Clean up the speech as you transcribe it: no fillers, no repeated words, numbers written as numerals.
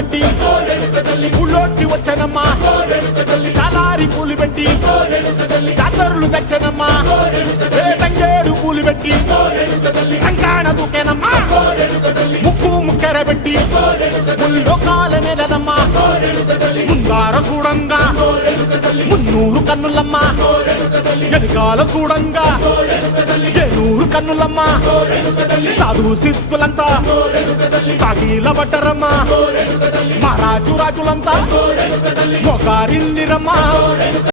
కట్టి ఊళ్ళోకి వచ్చనమ్మా చాలారి పూలు పెట్టి జాతరులు తెచ్చనమ్మా తంగేడు పూలు పెట్టి కంకాణ దూకేనమ్మా ముక్కు ముక్కెర పెట్టి ముల్లోకాల నెలనమ్మా ముందార చూడంగా మున్నూరు కన్నులమ్మా వెనకాల చూడంగా ఏనూరు కన్నులమ్మా సాధు శిస్తులంతా సాగిల పడ్డరమ్మా మహారాజు రాజులంతా మొగారిందిరమ్మా